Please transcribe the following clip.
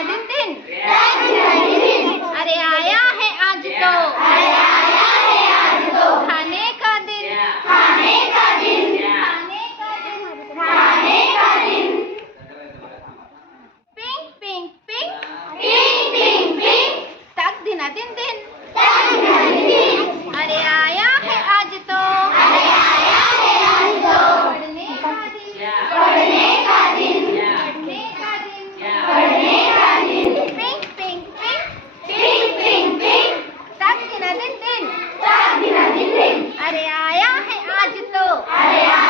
दिन दिन अरे आया है आज तो। अरे खाने का दिन। Pink pink pink. तक दिन दिन दिन। तक आया है आज तो। अरे आया है दिन दिन चार दिन दिन दिन। अरे आया है आज तो। अरे आया